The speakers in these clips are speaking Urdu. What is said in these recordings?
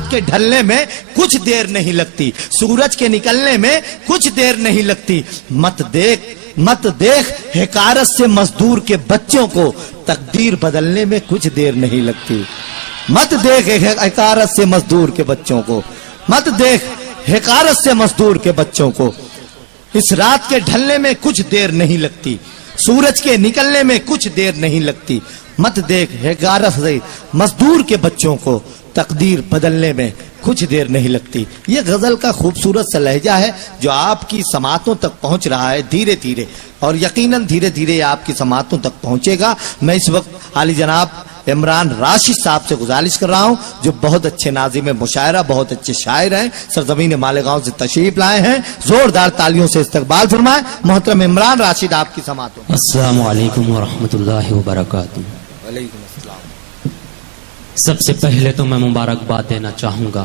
رات کے ڈھلنے میں کچھ دیر نہیں لگتی، سورج کے نکلنے میں کچھ دیر نہیں لگتی، مت دیکھ حقارت سے مزدور کے بچوں کو، تقدیر بدلنے میں کچھ دیر نہیں لگتی۔ مت دیکھ حقارت سے مزدور کے بچوں کو، مت دیکھ حقارت سے مزدور کے بچوں کو، اس رات کے ڈھلنے میں کچھ دیر نہیں لگتی، سورج کے نکلنے میں کچھ دیر نہیں لگتی، مت دیکھ حقارت سے مزدور کے بچوں کو، تقدیر بدلنے میں کچھ دیر نہیں لگتی۔ یہ غزل کا خوبصورت سا لہجہ ہے جو آپ کی سماعتوں تک پہنچ رہا ہے دھیرے دھیرے، اور یقیناً دھیرے دھیرے آپ کی سماعتوں تک پہنچے گا۔ میں اس وقت عالی جناب عمران راشد صاحب سے گزارش کر رہا ہوں جو بہت اچھے ناظم مشاعرہ، بہت اچھے شاعر ہیں، سرزمین مالیگاؤں سے تشریف لائے ہیں، زوردار تالیوں سے استقبال فرمائیں۔ محترم عمران راشد آپ کی سماعتوں۔ السلام علیکم ورحمۃ اللہ وبرکاتہ۔ وعلیکم السلام۔ سب سے پہلے تو میں مبارکباد دینا چاہوں گا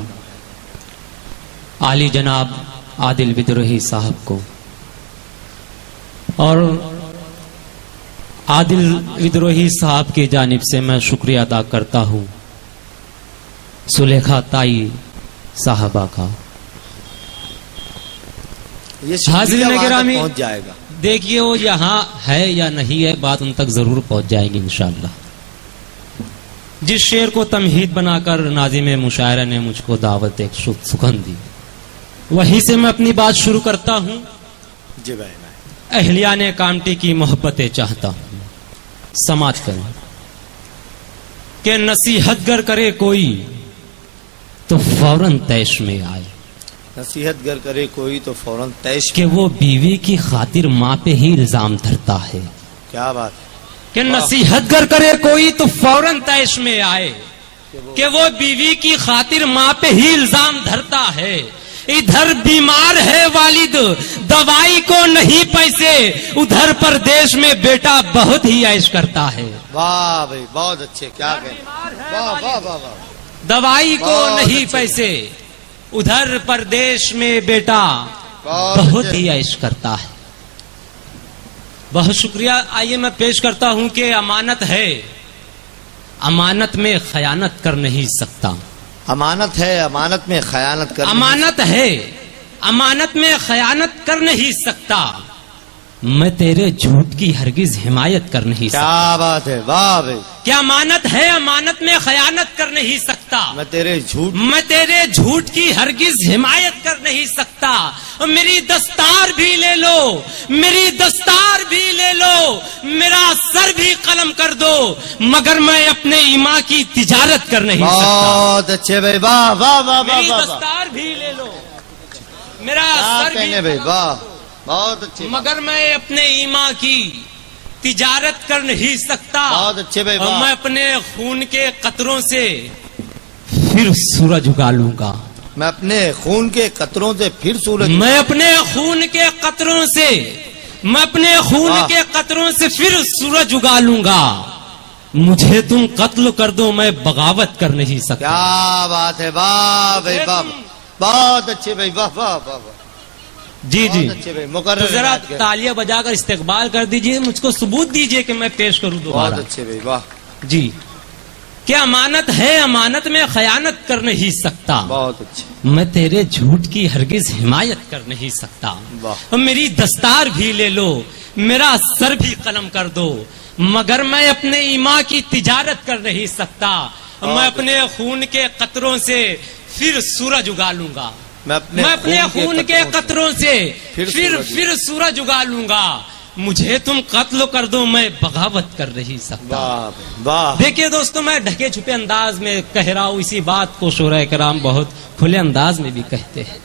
عالی جناب عادل بدرہی صاحب کو، اور عادل بدرہی صاحب کی جانب سے میں شکریہ ادا کرتا ہوں سلیخا تائی صاحبہ کا۔ حاضرین گرامی، پہنچ جائے گا، دیکھیے وہ یہاں ہے یا نہیں ہے، بات ان تک ضرور پہنچ جائے گی انشاءاللہ۔ جس شعر کو تمہید بنا کر ناظم مشاعرہ نے مجھ کو دعوت ایک سخن دی، وہیں سے میں اپنی بات شروع کرتا ہوں۔ جی بھائی، اہلیان کامٹی کی محبتیں چاہتا ہوں، سماعت کریں کہ نصیحت گر کرے کوئی تو فوراً طیش میں آئے، نصیحت گر کرے کوئی تو فوراً طیش کہ وہ بیوی کی خاطر ماں پہ ہی الزام دھرتا ہے۔ کیا بات ہے کہ نصیحت گر کرے کوئی تو فوراً طیش میں آئے، کہ وہ بیوی کی خاطر ماں پہ ہی الزام دھرتا ہے۔ ادھر بیمار ہے والد دوائی کو نہیں پیسے، ادھر پردیش میں بیٹا بہت ہی عیش کرتا ہے۔ واہ بھائی، بہت اچھے، کیا کہیں، واہ واہ واہ واہ۔ دوائی کو نہیں پیسے، ادھر پردیش میں بیٹا بہت ہی عیش کرتا ہے۔ بہت شکریہ۔ آئیے میں پیش کرتا ہوں کہ امانت ہے، امانت میں خیانت کر نہیں سکتا۔ امانت ہے، امانت میں خیانت کر، امانت ہے، امانت میں خیانت کر نہیں سکتا، میں تیرے جھوٹ کی ہرگز حمایت کر نہیں سکتا۔ کیا بات ہے، واہ بھائی۔ کیا امانت ہے، امانت میں خیانت کر نہیں سکتا، میں تیرے جھوٹ کی ہرگز حمایت کر نہیں سکتا۔ میری دستار بھی لے لو، میری دستار بھی لے لو، میرا سر بھی قلم کر دو، مگر میں اپنے ایمان کی تجارت کر نہیں سکتا۔ بہت اچھے بھائی، واہ واہ واہ میری واہ۔ دستار بھی لے لو، میرا سر بھی بھائی، واہ، بہت اچھے، مگر میں اپنے ایمان کی تجارت کر نہیں سکتا۔ بہت اچھے بھائی، اور میں اپنے خون کے قطروں سے پھر سورج اگا لوں گا، میں اپنے خون کے قطروں سے پھر سورج، میں اپنے خون کے قطروں سے، میں اپنے خون کے قطروں سے پھر سورج اگا لوں گا۔ مجھے تم قتل کر دو، میں بغاوت کر نہیں سکتا۔ کیا بات ہے، واہ بھائی واہ، بہت اچھے بھائی، واہ واہ واہ۔ جی جی، اچھے بھائی، مقرر، تو ذرا تالیاں بجا کر استقبال کر دیجئے، مجھ کو ثبوت دیجئے کہ میں پیش کروں دوبارہ۔ بہت اچھے بھائی، واہ، جی، کیا امانت ہے، امانت میں خیانت کر نہیں سکتا، بہت اچھے، میں تیرے جھوٹ کی ہرگز حمایت کر نہیں سکتا۔ میری دستار بھی لے لو، میرا سر بھی قلم کر دو، مگر میں اپنے ایمان کی تجارت کر نہیں سکتا۔ میں اپنے خون کے قطروں سے پھر سورج اگا لوں گا، میں اپنے خون کے قطروں سے پھر سورج اگا لوں گا۔ مجھے تم قتل کر دو، میں بغاوت کر نہیں سکتا۔ دیکھیے دوستو، میں ڈھکے چھپے انداز میں کہہ رہا ہوں، اسی بات کو شعراء کرام بہت کھلے انداز میں بھی کہتے ہیں۔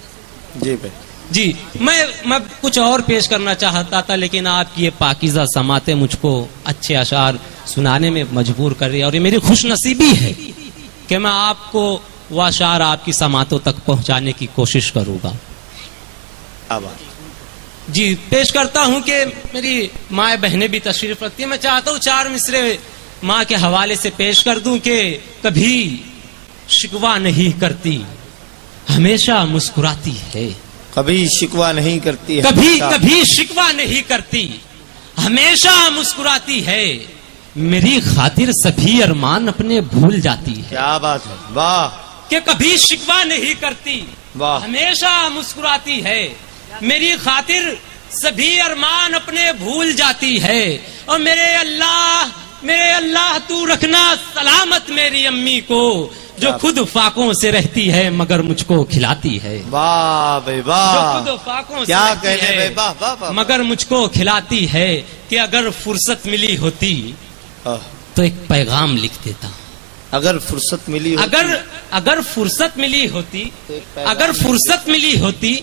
جی بھائی، جی، میں کچھ اور پیش کرنا چاہتا تھا، لیکن آپ کی یہ پاکیزہ سماعتیں مجھ کو اچھے اشعار سنانے میں مجبور کر رہی ہے، اور یہ میری خوش نصیبی ہے کہ میں آپ کو وہ اشعار آپ کی سماعتوں تک پہنچانے کی کوشش کروں گا۔ جی، پیش کرتا ہوں کہ میری ماں بہنیں بھی تشریف رکھتی ہیں، میں چاہتا ہوں 4 مصرے ماں کے حوالے سے پیش کر دوں کہ کبھی شکوہ نہیں کرتی، ہمیشہ مسکراتی ہے، کبھی شکوہ نہیں کرتی، کبھی شکوہ نہیں کرتی، ہمیشہ مسکراتی ہے، میری خاطر سبھی ارمان اپنے بھول جاتی ہے۔ کیا بات ہے، واہ، کہ کبھی شکوہ نہیں کرتی، واہ۔ ہمیشہ مسکراتی ہے، میری خاطر سبھی ارمان اپنے بھول جاتی ہے، اور میرے اللہ تو رکھنا سلامت میری امی کو، جو خود فاقوں سے رہتی ہے مگر مجھ کو کھلاتی ہے، واہ بھائی جو واہ، خود فاقوں سے کیا رہتی کہنے ہے بھائی، واہ واہ واہ۔ مگر مجھ کو کھلاتی ہے، کہ اگر فرصت ملی ہوتی تو ایک پیغام لکھ دیتا، اگر فرصت ملی ہوتی، اگر فرصت ملی ہوتی، تو ایک پیغام اگر فرصت ملی ہوتی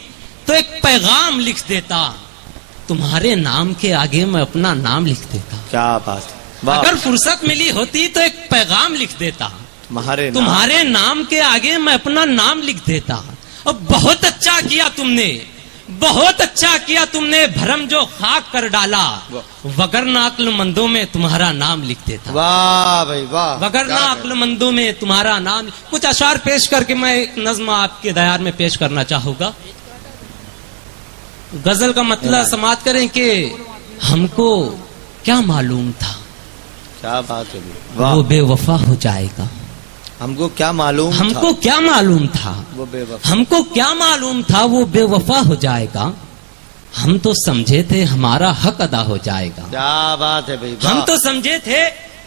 تو ایک پیغام لکھ دیتا، تمہارے نام کے آگے میں اپنا نام لکھ دیتا، کیا بات ہے، واہ۔ اگر فرصت ملی ہوتی تو ایک پیغام لکھ دیتا، تمہارے نام کے آگے میں اپنا نام لکھ دیتا، اور بہت اچھا کیا تم نے، بہت اچھا کیا تم نے، بھرم جو خاک کر ڈالا، وگرنہ عقل مندوں میں تمہارا نام لکھ دیتا، واہ بھائی واہ، وگرنہ عقل مندوں میں تمہارا نام۔ کچھ اشعار پیش کر کے میں ایک نظم آپ کے دیار میں پیش کرنا چاہوں گا۔ غزل کا مطلب سماعت کریں کہ ہم کو کیا معلوم تھا کیا بات ہے، وہ بے وفا ہو جائے گا، ہم کو کیا معلوم ہم تھا کو کیا معلوم تھا، وہ بے وفا، ہم کو کیا معلوم تھا وہ بے وفا ہو جائے گا، ہم تو سمجھے تھے ہمارا حق ادا ہو جائے گا، کیا بات ہے بھائی، ہم تو سمجھے تھے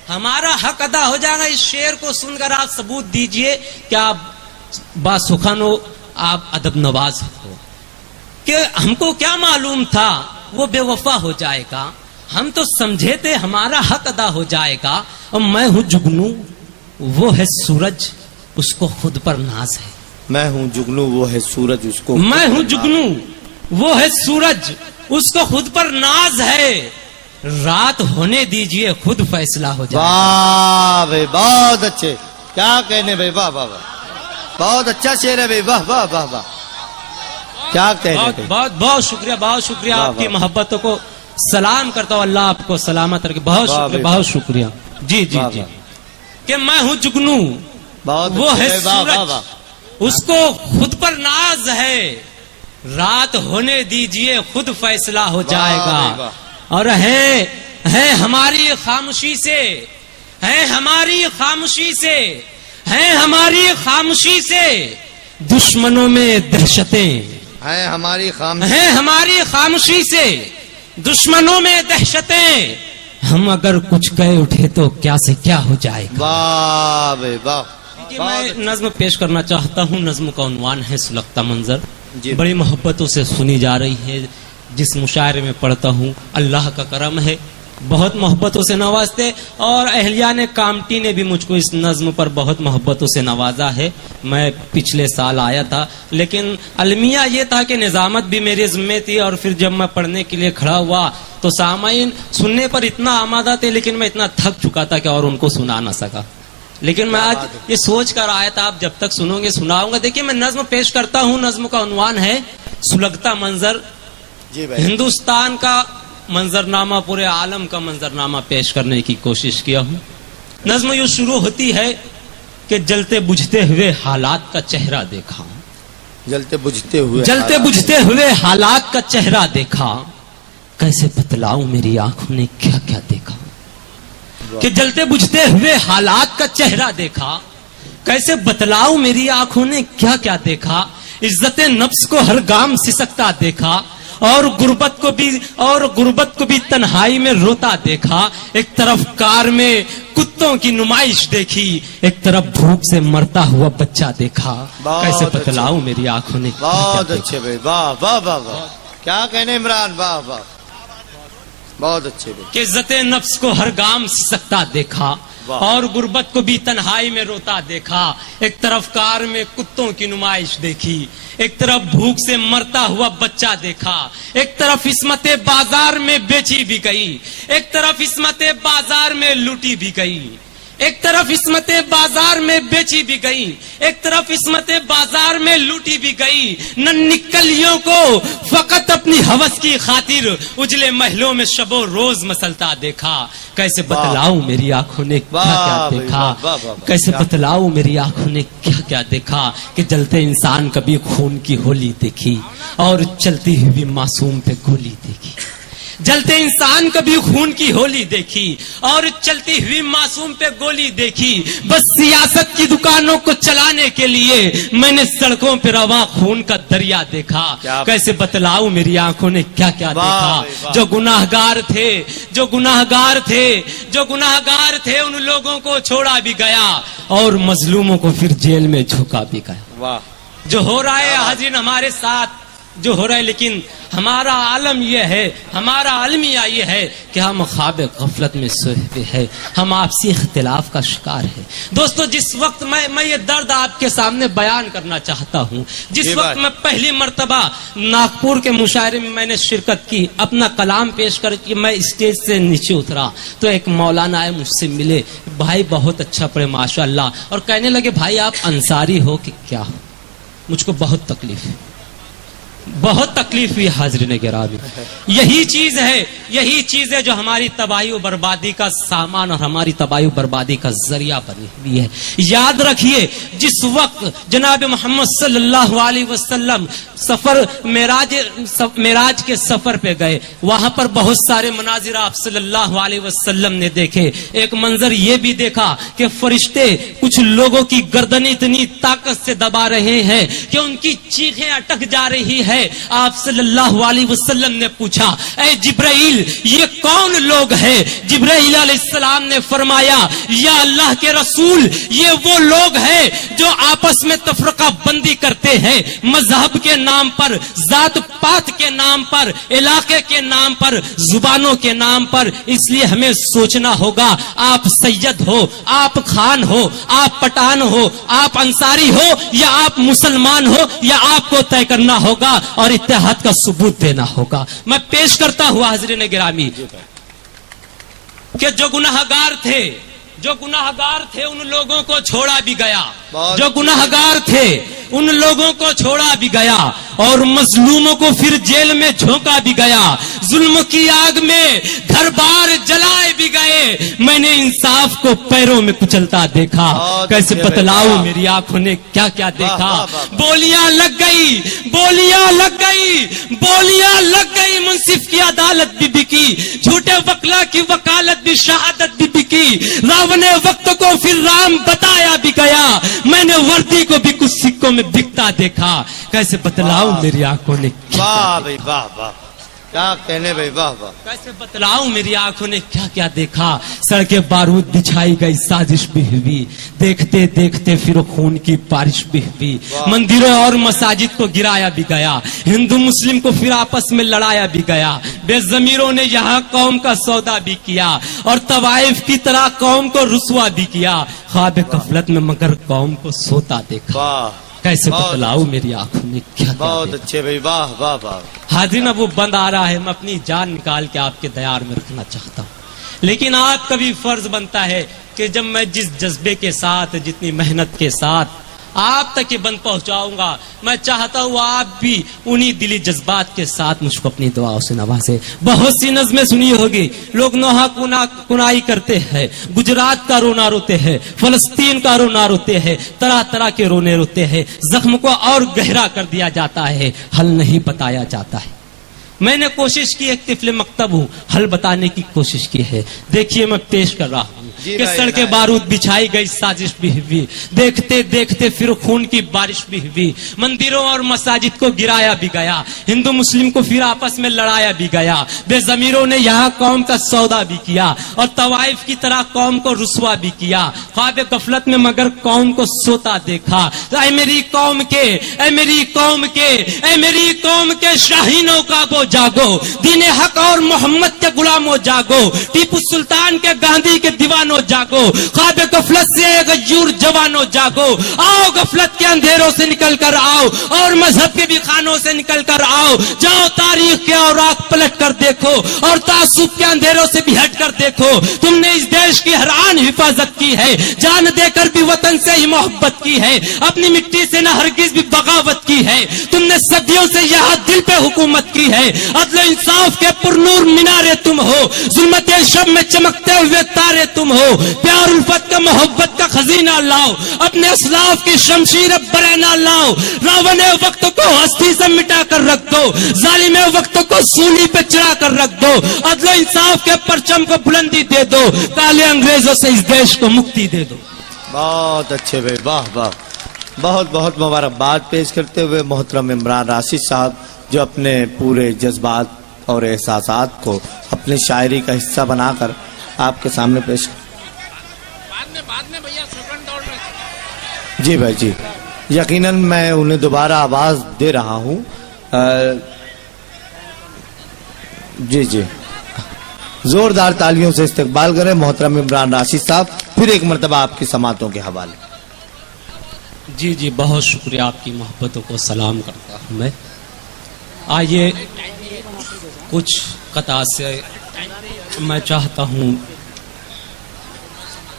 ہمارا حق ادا ہو جائے گا۔ اس شعر کو سن کر آپ ثبوت دیجئے کہ آپ باسخن ہو، آپ ادب نواز ہو، کہ ہم کو کیا معلوم تھا وہ بے وفا ہو جائے گا، ہم تو سمجھے تھے ہمارا حق ادا ہو جائے گا، اور میں ہوں جگنو وہ ہے سورج اس کو خود پر ناز ہے، میں ہوں جگنو وہ ہے سورج اس کو، میں ہوں جگنو وہ ہے سورج اس کو خود پر ناز ہے، رات ہونے دیجئے خود فیصلہ ہو جائے گا۔ واہ بھائی بہت اچھے، کیا کہنے بھائی، واہ واہ واہ، بہت اچھا شعر ہے بھائی، واہ واہ واہ واہ، کیا کہنے بھائی، بہت بہت شکریہ، بہت شکریہ، آپ کی محبتوں کو سلام کرتا ہوں، اللہ آپ کو سلامت رکھے، بہت شکریہ، بہت شکریہ، جی جی جی، کہ میں ہوں جگنو بہت وہ ہے واہ واہ سورج واہ، اس کو خود پر ناز ہے، رات ہونے دیجئے خود فیصلہ ہو جائے واہ بھائی گا، واہ۔ اور ہے ہماری خاموشی سے، ہے ہماری خاموشی سے، ہے ہماری خاموشی سے دشمنوں میں دہشتیں، ہے ہماری خاموشی، ہے ہماری خاموشی سے دشمنوں میں دہشتیں، ہم اگر کچھ کہہ اٹھے تو کیا سے کیا ہو جائے گا۔ واہ بھائی واہ، میں نظم پیش کرنا چاہتا ہوں، نظم کا عنوان ہے سلگتا منظر، جی۔ بڑی محبتوں سے سنی جا رہی ہے، جس مشاعرے میں پڑھتا ہوں اللہ کا کرم ہے، بہت محبتوں سے نوازتے، اور اہلیان کامٹی نے بھی مجھ کو اس نظم پر بہت محبتوں سے نوازا ہے۔ میں پچھلے سال آیا تھا، لیکن المیہ یہ تھا کہ نظامت بھی میرے ذمہ تھی، اور پھر جب میں پڑھنے کے لیے کھڑا ہوا تو سامعین سننے پر اتنا آمادہ تھے، لیکن میں اتنا تھک چکا تھا کہ اور ان کو سنا نہ سکا، لیکن میں آج یہ سوچ کر آیا تھا آپ جب تک سنو گے سناؤں گا۔ دیکھیے میں نظم پیش کرتا ہوں، نظم کا عنوان ہے سلگتا منظر، جی بھائی، ہندوستان کا منظرنامہ، پورے عالم کا منظرنامہ پیش کرنے کی کوشش کیا ہوں۔ نظم یوں شروع ہوتی ہے کہ جلتے بجھتے ہوئے حالات کا چہرہ دیکھا، جلتے بجھتے ہوئے، جلتے بجھتے ہوئے حالات کا چہرہ دیکھا، کیسے بتلاؤں میری آنکھوں نے کیا کیا دیکھا، کہ جلتے بجھتے ہوئے حالات کا چہرہ دیکھا، کیسے بتلاؤں میری آنکھوں نے کیا کیا دیکھا، عزت نفس کو ہر گام سسکتا دیکھا، اور غربت کو بھی تنہائی میں روتا دیکھا، ایک طرف کار میں کتوں کی نمائش دیکھی، ایک طرف بھوک سے مرتا ہوا بچہ دیکھا، کیسے بتلاؤں میری آنکھوں نے کیا کیا بہت دیکھا۔ اچھے بھائی، واہ واہ واہ واہ، کیا کہنے عمران، واہ واہ، بہت اچھے بھائی، کہ عزت نفس کو ہر گام سسکتا دیکھا، اور غربت کو بھی تنہائی میں روتا دیکھا، ایک طرف کار میں کتوں کی نمائش دیکھی، ایک طرف بھوک سے مرتا ہوا بچہ دیکھا، ایک طرف عصمت بازار میں بیچی بھی گئی، ایک طرف عصمت بازار میں لوٹی بھی گئی، ایک طرف عصمت بازار میں بیچی بھی گئی، ایک طرف عصمت بازار میں لوٹی بھی گئی، نہ نکلیوں کو فقط اپنی ہوس کی خاطر اجلے محلوں میں شب و روز مسلتا دیکھا، کیسے بتلاؤں میری آنکھوں نے کیا کیا دیکھا، کیسے بتلاؤں میری آنکھوں نے کیا کیا دیکھا، کہ جلتے انسان کبھی خون کی ہولی دیکھی، اور چلتی ہوئی معصوم پہ گولی دیکھی، جلتے انسان کبھی خون کی ہولی دیکھی اور چلتی ہوئی معصوم پہ گولی دیکھی. بس سیاست کی دکانوں کو چلانے کے لیے میں نے سڑکوں پہ رواں خون کا دریا دیکھا. کیسے بتلاؤں میری آنکھوں نے کیا کیا دیکھا. جو گناہگار تھے ان لوگوں کو چھوڑا بھی گیا اور مظلوموں کو پھر جیل میں جھکا بھی گیا. جو ہو رہا ہے حاضرین ہمارے ساتھ جو ہو رہا ہے، لیکن ہمارا عالم یہ ہے، ہمارا المیہ یہ ہے کہ ہم خواب غفلت میں سوئے ہوئے ہیں، ہم آپسی اختلاف کا شکار ہے. دوستو جس وقت میں یہ درد آپ کے سامنے بیان کرنا چاہتا ہوں، جس وقت میں پہلی مرتبہ ناگپور کے مشاعرے میں نے شرکت کی، اپنا کلام پیش کر کے میں اسٹیج سے نیچے اترا تو ایک مولانا آئے، مجھ سے ملے. بھائی بہت اچھا پڑھے ماشاءاللہ، اور کہنے لگے بھائی آپ انصاری ہو کہ کیا ہو؟ مجھ کو بہت تکلیف ہوئی حاضرین گرامی. یہی چیز ہے جو ہماری تباہی و بربادی کا سامان اور ہماری تباہی و بربادی کا ذریعہ بنی ہوئی ہے. یاد رکھیے جس وقت جناب محمد صلی اللہ علیہ وسلم معراج کے سفر پہ گئے، وہاں پر بہت سارے مناظر آپ صلی اللہ علیہ وسلم نے دیکھے. ایک منظر یہ بھی دیکھا کہ فرشتے کچھ لوگوں کی گردنیں اتنی طاقت سے دبا رہے ہیں کہ ان کی چیخیں اٹک جا رہی ہے. آپ صلی اللہ علیہ وسلم نے پوچھا اے جبرائیل یہ کون لوگ ہیں؟ جبرائیل علیہ السلام نے فرمایا یا اللہ کے رسول یہ وہ لوگ ہیں جو آپس میں تفرقہ بندی کرتے ہیں، مذہب کے نام پر، ذات پات کے نام پر، علاقے کے نام پر، زبانوں کے نام پر. اس لیے ہمیں سوچنا ہوگا آپ سید ہو، آپ خان ہو، آپ پٹھان ہو، آپ انصاری ہو یا آپ مسلمان ہو، یا آپ کو طے کرنا ہوگا اور اتحاد کا ثبوت دینا ہوگا. میں پیش کرتا ہوں حاضرین گرامی کہ جو گناہگار تھے ان لوگوں کو چھوڑا بھی گیا، جو گناہگار تھے ان لوگوں کو چھوڑا بھی گیا اور مظلوموں کو پھر جیل میں جھونکا بھی گیا. ظلم کی آگ میں گھر بار جلائے بھی گئے. میں نے انصاف کو پیروں میں کچلتا دیکھا. کیسے بتلاؤں میری آنکھوں نے کیا کیا دیکھا. بولیاں لگ گئی منصف کی عدالت بھی بکی، جھوٹے وکلا کی وکالت بھی شہادت بھی بکی. راون وقت کو پھر رام بتایا بھی گیا. میں نے وردی کو بھی کچھ سکوں میں بکتا دیکھا. کیسے بتلاؤں میری آنکھوں نے کیا کہنے بھائی، واہ واہ. کیسے بتلاؤں میری آنکھوں نے کیا کیا دیکھا. سڑکیں بارود بچھائی گئی، سازش بھی ہوئی، دیکھتے دیکھتے پھر خون کی بارش بھی ہوئی. مندروں اور مساجد کو گرایا بھی گیا، ہندو مسلم کو پھر آپس میں لڑایا بھی گیا. بے ضمیروں نے یہاں قوم کا سودا بھی کیا اور طوائف کی طرح قوم کو رسوا بھی کیا. خواب غفلت میں مگر قوم کو سوتا دیکھا. کیسے بتلاؤں میری آنکھوں نے کیا. بہت اچھے بھائی، واہ واہ واہ. حاضرین اب وہ بند آ رہا ہے، میں اپنی جان نکال کے آپ کے دیار میں رکھنا چاہتا ہوں، لیکن آپ کا بھی فرض بنتا ہے کہ جب میں جس جذبے کے ساتھ، جتنی محنت کے ساتھ آپ تک یہ بند پہنچاؤں گا، میں چاہتا ہوں آپ بھی انہی دلی جذبات کے ساتھ مجھ کو اپنی دعاؤں سے نوازے. بہت سی نظمیں سنی ہوگی، لوگ نوحہ کنائی کرتے ہیں، گجرات کا رونا روتے ہیں، فلسطین کا رونا روتے ہیں، طرح طرح کے رونے روتے ہیں. زخم کو اور گہرا کر دیا جاتا ہے، حل نہیں بتایا جاتا ہے. میں نے کوشش کی، ایک طفل مکتب ہوں، حل بتانے کی کوشش کی ہے. دیکھیے میں پیش کر رہا ہوں کہ سڑکیں بارود بچھائی گئی، سازش بھی ہوئی، دیکھتے دیکھتے پھر خون کی بارش بھی ہوئی. مندروں اور مساجد کو گرایا بھی گیا، ہندو مسلم کو پھر آپس میں لڑایا بھی گیا. بے ضمیروں نے یہاں قوم کا سودا بھی کیا اور طوائف کی طرح قوم کو رسوا بھی کیا. خواب غفلت میں مگر قوم کو سوتا دیکھا. اے میری قوم کے، اے میری قوم کے، اے میری قوم کے شاہینوں کا وہ جاگو، دین حق اور محمد کے غلاموں جاگو، ٹیپو سلطان کے، گاندھی کے دیوانوں جاگو، خواب غفلت سے غیور جوانوں جاگو. آؤ غفلت کے اندھیروں سے نکل کر آؤ اور مذہب کے بھی خانوں سے نکل کر آؤ. جاؤ تاریخ کے اوراق پلٹ کر دیکھو اور تعصب کے اندھیروں سے بھی ہٹ کر دیکھو. تم نے اس دیش کی ہر آن حفاظت کی ہے، جان دے کر بھی وطن سے ہی محبت کی ہے، اپنی مٹی سے نہ ہرگز بھی بغاوت کی ہے. تم نے صدیوں سے یہاں دل پہ حکومت کی ہے، عدل و انصاف کے پرنور مینارے تم ہو، ظلمت شب میں چمکتے ہوئے تارے تم ہو. ہو, پیار الفت کا محبت کا خزینہ لاؤ, اپنے اسلاف کی شمشیر برہنہ لاؤ, راون وقت کو ہستی سے مٹا کر رکھ دو, ظالم وقت کو سولی پہ چڑھا کر رکھ دو, عدل و انصاف کے پرچم کو بلندی دے دو, کالے انگریزوں سے اس دیش کو مکتی دے دو. بہت اچھے بھائی, واہ واہ. بہت بہت مبارکباد پیش کرتے ہوئے محترم عمران راشد صاحب جو اپنے پورے جذبات اور احساسات کو اپنے شاعری کا حصہ بنا کر آپ کے سامنے پیش کر. جی بھائی جی, یقیناً میں انہیں دوبارہ آواز دے رہا ہوں. جی جی, زوردار تالیوں سے استقبال کریں محترم عمران راشد صاحب, پھر ایک مرتبہ آپ کی سماعتوں کے حوالے. جی جی, بہت شکریہ, آپ کی محبتوں کو سلام کرتا ہوں میں. آئیے کچھ قطعات سے میں چاہتا ہوں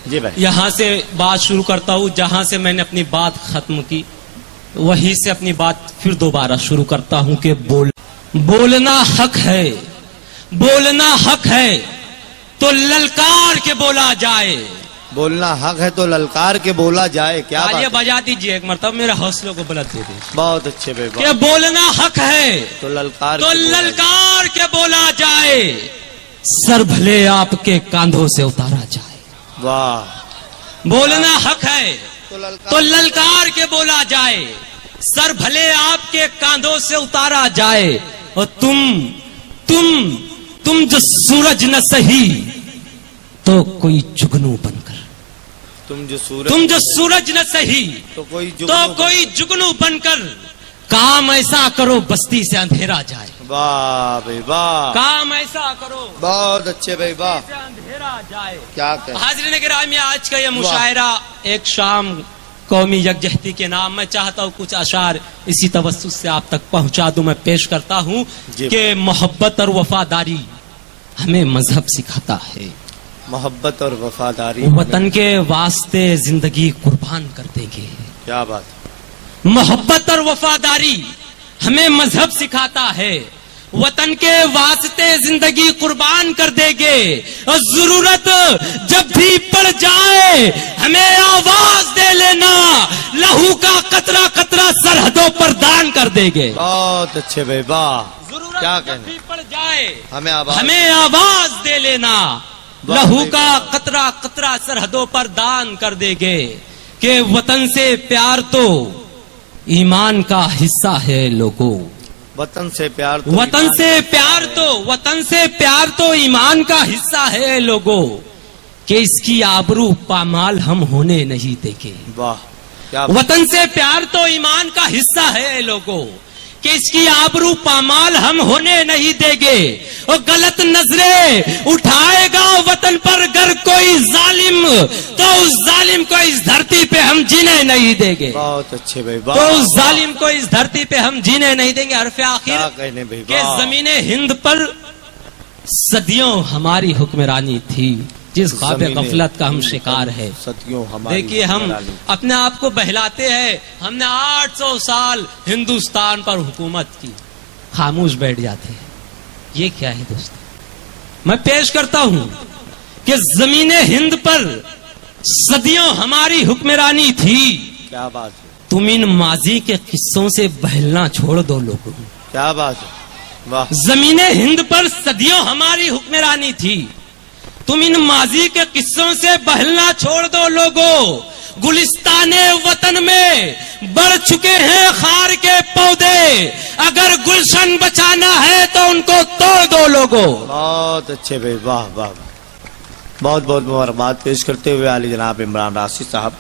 جی بھائی, یہاں سے بات شروع کرتا ہوں جہاں سے میں نے اپنی بات ختم کی, وہیں سے اپنی بات پھر دوبارہ شروع کرتا ہوں کہ بولنا حق ہے, بولنا حق ہے تو للکار کے بولا جائے. بولنا حق ہے تو للکار کے بولا جائے. کیا یہ بجا دیجیے ایک مرتبہ, میرے حوصلوں کو بلند دے دیں. بہت اچھے بھائی, کہ بولنا حق ہے تو للکار کے بولا جائے, سر بھلے آپ کے کاندھوں سے اتارا جائے. واہ, بولنا حق ہے تو للکار کے بولا جائے, سر بھلے آپ کے کاندھوں سے اتارا جائے. اور تم جو سورج نہ سہی تو کوئی جگنو بن کر, تم جو سورج نہ سہی تو کوئی جگنو بن کر کام ایسا کرو بستی سے اندھیرا جائے. واہ بھائی واہ, کام ایسا کرو بہت اچھے بھائی, واہ, سے اندھیرا جائے. کیا کہ حاضرین گرامی, آج کا یہ مشاعرہ ایک شام قومی یکجہتی کے نام, میں چاہتا ہوں کچھ اشعار اسی توسط سے آپ تک پہنچا دوں. میں پیش کرتا ہوں کہ محبت اور وفاداری ہمیں مذہب سکھاتا ہے. محبت اور وفاداری وطن کے واسطے زندگی قربان کر دیں گے. کیا بات. محبت اور وفاداری ہمیں مذہب سکھاتا ہے, وطن کے واسطے زندگی قربان کر دیں گے, اور ضرورت جب بھی پڑ جائے ہمیں آواز دے لینا, لہو کا قطرہ قطرہ سرحدوں پر دان کر دیں گے. بہت اچھے بھائی, واہ, ضرورت کیا جب بھی پڑ جائے ہمیں آواز دے لینا, لہو کا قطرہ قطرہ سرحدوں پر دان کر دیں گے. کہ وطن سے پیار تو ایمان کا حصہ ہے لوگوں, وطن سے پیار تو ایمان کا حصہ ہے لوگوں, کہ اس کی آبرو پامال ہم ہونے نہیں دیں گے. واہ, وطن سے پیار تو ایمان کا حصہ ہے لوگوں, کہ اس کی آبرو پامال ہم ہونے نہیں دیں گے. اور غلط نظریں اٹھائے گا وطن پر گر کوئی ظالم, تو اس ظالم کو اس دھرتی پہ ہم جینے نہیں دیں گے. بہت اچھے بھائی, تو اس ظالم کو اس دھرتی پہ ہم جینے نہیں دیں گے. حرف آخر کہ زمین ہند پر صدیوں ہماری حکمرانی تھی, جس خواب غفلت کا ہم شکار ہے. دیکھیے, ہم اپنے آپ کو بہلاتے ہیں, ہم نے 800 سال ہندوستان پر حکومت کی, خاموش بیٹھ جاتے ہیں. یہ کیا ہے دوستو؟ میں پیش کرتا ہوں کہ زمین ہند پر صدیوں ہماری حکمرانی تھی. کیا بات ہے. تم ان ماضی کے قصوں سے بہلنا چھوڑ دو لوگوں. کیا بات ہے. واہ, زمین ہند پر صدیوں ہماری حکمرانی تھی, تم ان ماضی کے قصوں سے بہلنا چھوڑ دو لوگوں. گلستان وطن میں بڑھ چکے ہیں خار کے پودے, اگر گلشن بچانا ہے تو ان کو توڑ دو لوگوں. بہت اچھے بھائی, واہ واہ, بہت بہت مبارکباد پیش کرتے ہوئے عالی جناب عمران راشد صاحب